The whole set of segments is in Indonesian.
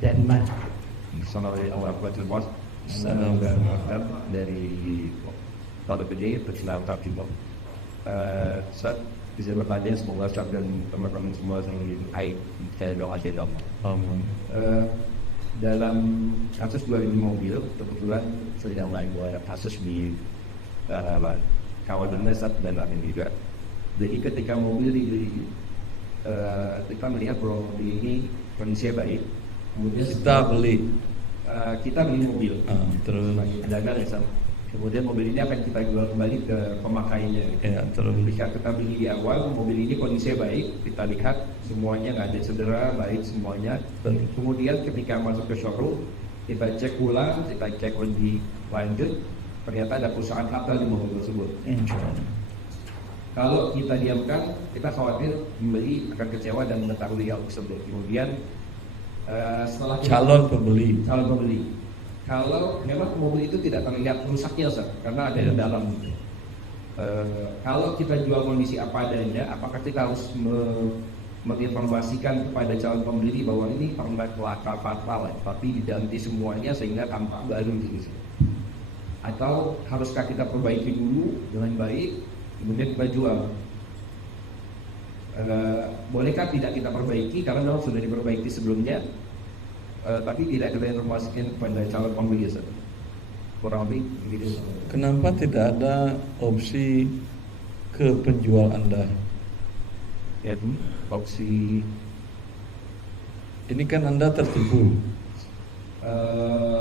Denmark. Assalamualaikum warahmatullahi wabarakatuh. Salam dari Kota Gede, Pecinta Timur. Saat bisa bertanya, semoga Ustaz dan teman-teman semua selalu baik. Saya doakan dong. Amin. Dalam kasus jual beli mobil, kebetulan sedang lain kasus di kawasan Nesat dan lain juga. Jadi ketika mobil dibeli, kita melihat bahwa mobil ini kondisinya baik. Kemudian kita beli mobil, terus pedagang ya sama. Kemudian mobil ini akan kita jual kembali ke pemakainya. Ya, terus Ketika kita beli di awal, mobil ini kondisinya baik, kita lihat semuanya nggak ada cedera, baik semuanya. Kemudian ketika masuk ke showroom, kita cek ulang, kita cek lebih lanjut, ternyata ada kerusakan fatal di mobil tersebut. Kalau kita diamkan, kita khawatir pembeli akan kecewa dan mengetahui hal tersebut. Kemudian setelah calon pembeli. Kalau memang mobil itu tidak terlihat rusaknya, Ustaz, karena ada di dalam. Kalau kita jual kondisi apa adanya, apakah kita harus menginformasikan kepada calon pembeli bahwa ini pernah kelaka fatal, tapi diganti semuanya sehingga tampak baru gitu? Atau haruskah kita perbaiki dulu dengan baik, kemudian kita jual? Bolehkah tidak kita perbaiki karena memang sudah diperbaiki sebelumnya? Tapi tidak kita informasikan kepada calon pembeli, kurang lebih begitu. Kenapa tidak ada opsi ke penjual Anda? Ya, opsi ini kan Anda tertipu.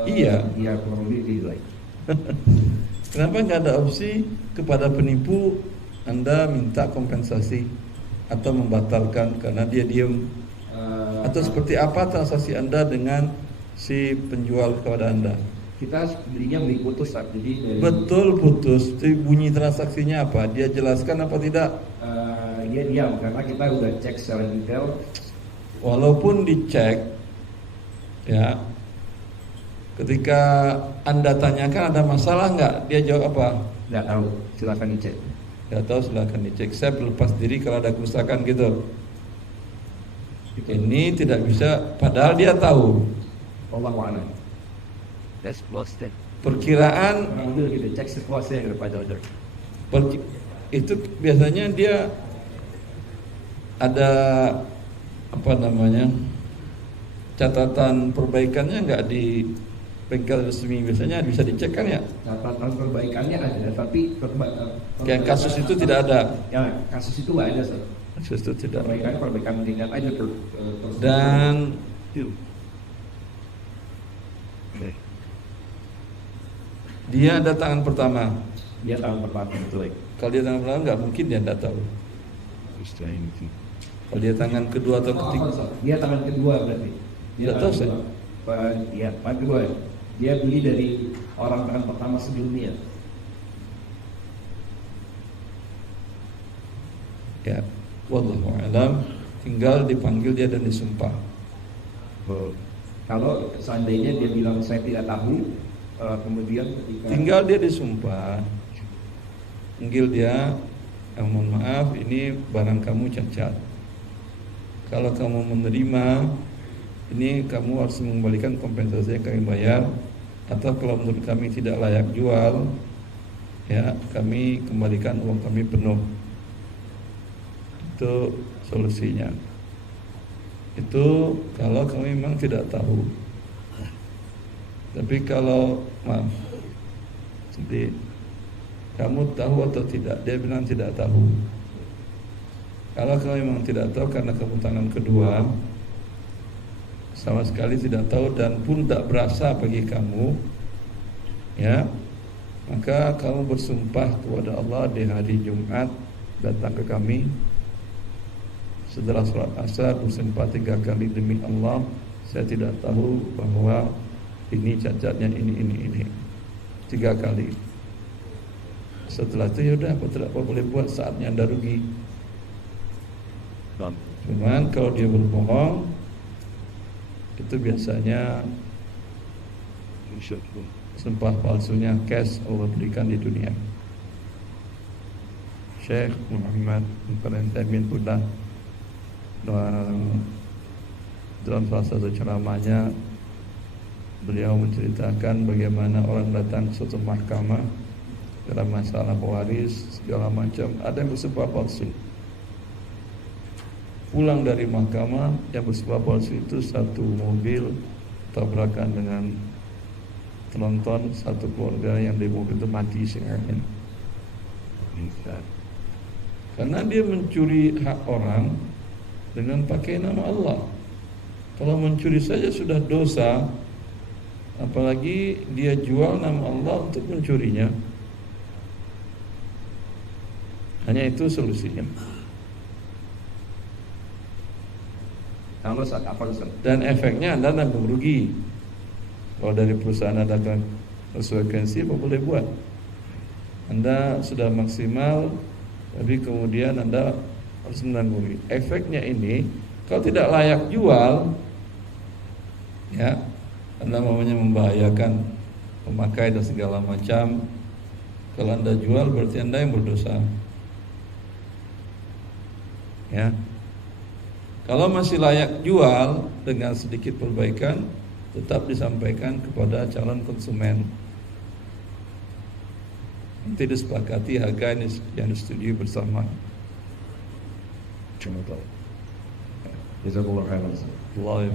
Iya, kurang lebih gitu. Kenapa nggak ada opsi kepada penipu Anda minta kompensasi atau membatalkan karena dia diam? Atau seperti apa transaksi Anda dengan si penjual kepada Anda? Kita belinya beli putus, jadi betul putus. Jadi bunyi transaksinya apa? Dia jelaskan apa tidak? Dia diam karena kita udah cek secara detail. Walaupun dicek, ya, ketika Anda tanyakan ada masalah nggak? Dia jawab apa? Nggak tahu. Silakan dicek. Nggak tahu, silakan dicek. Saya berlepas diri kalau ada kerusakan gitu. Ini tidak bisa, padahal dia tahu. Wallahu a'lam. That's busted. Perkiraan kita cek situasinya kepada order. Itu biasanya dia ada apa namanya, catatan perbaikannya nggak di bengkel resmi, biasanya bisa dicek kan ya? Catatan perbaikannya ada, tapi kayak kasus itu tidak ada. Ya, kasus itu nggak ada, Sir. Kasus itu tidak. Perbaikan tingkat aja dan dia ada tangan pertama. Dia tangan pertama betul. Kalau dia tangan pertama nggak mungkin dia tidak tahu. Kalau dia tangan kedua atau ketiga, dia tangan kedua berarti. Dia tahu saya. Iya, tangan kedua. Dia beli dari orang tangan pertama sebelumnya. Ya, wallahu a'lam. Tinggal dipanggil dia dan disumpah. Kalau seandainya dia bilang saya tidak tahu, kemudian ketika tinggal dia disumpah, panggil dia, mohon maaf, ini barang kamu cacat. Kalau kamu menerima, ini kamu harus mengembalikan kompensasi yang kami bayar. Atau kalau menurut kami tidak layak jual, ya kami kembalikan uang kami penuh. Itu solusinya. Itu kalau kami memang tidak tahu. Tapi kalau maaf, jadi kamu tahu atau tidak? Dia bilang tidak tahu. Kalau kamu memang tidak tahu karena kamu tangan kedua, sama sekali tidak tahu dan pun tak berasa bagi kamu, ya, maka kamu bersumpah kepada Allah di hari Jumat, datang ke kami setelah sholat asar, bersumpah 3 kali, demi Allah saya tidak tahu bahwa ini cacatnya ini 3 kali. Setelah itu yaudah, apa boleh buat, saatnya Anda rugi. Cuman kalau dia berbohong, itu biasanya sumpah palsunya cash Allah berikan di dunia. Syekh Muhammad bin Taimin Buddha dalam salah satu ceramahnya beliau menceritakan bagaimana orang datang ke suatu mahkamah dalam masalah pewaris segala macam, ada yang bersumpah palsu. Pulang dari mahkamah, yang bersumpah palsu itu satu mobil tabrakan dengan penonton, satu keluarga yang di mobil itu mati setengahnya. Karena dia mencuri hak orang dengan pakai nama Allah. Kalau mencuri saja sudah dosa, apalagi dia jual nama Allah untuk mencurinya. Hanya itu solusinya. Kalau saat apa Ustaz? Dan efeknya Anda nanggung rugi. Kalau dari perusahaan Anda akan konsekuensi, apa boleh buat? Anda sudah maksimal, tapi kemudian Anda harus menanggung. Efeknya ini, kalau tidak layak jual, ya, Anda namanya membahayakan pemakai dan segala macam. Kalau Anda jual, berarti Anda yang berdosa. Ya. Kalau masih layak jual dengan sedikit perbaikan, tetap disampaikan kepada calon konsumen. Nanti disepakati harga yang disetujui bersama. Jazakallah khairan. Allah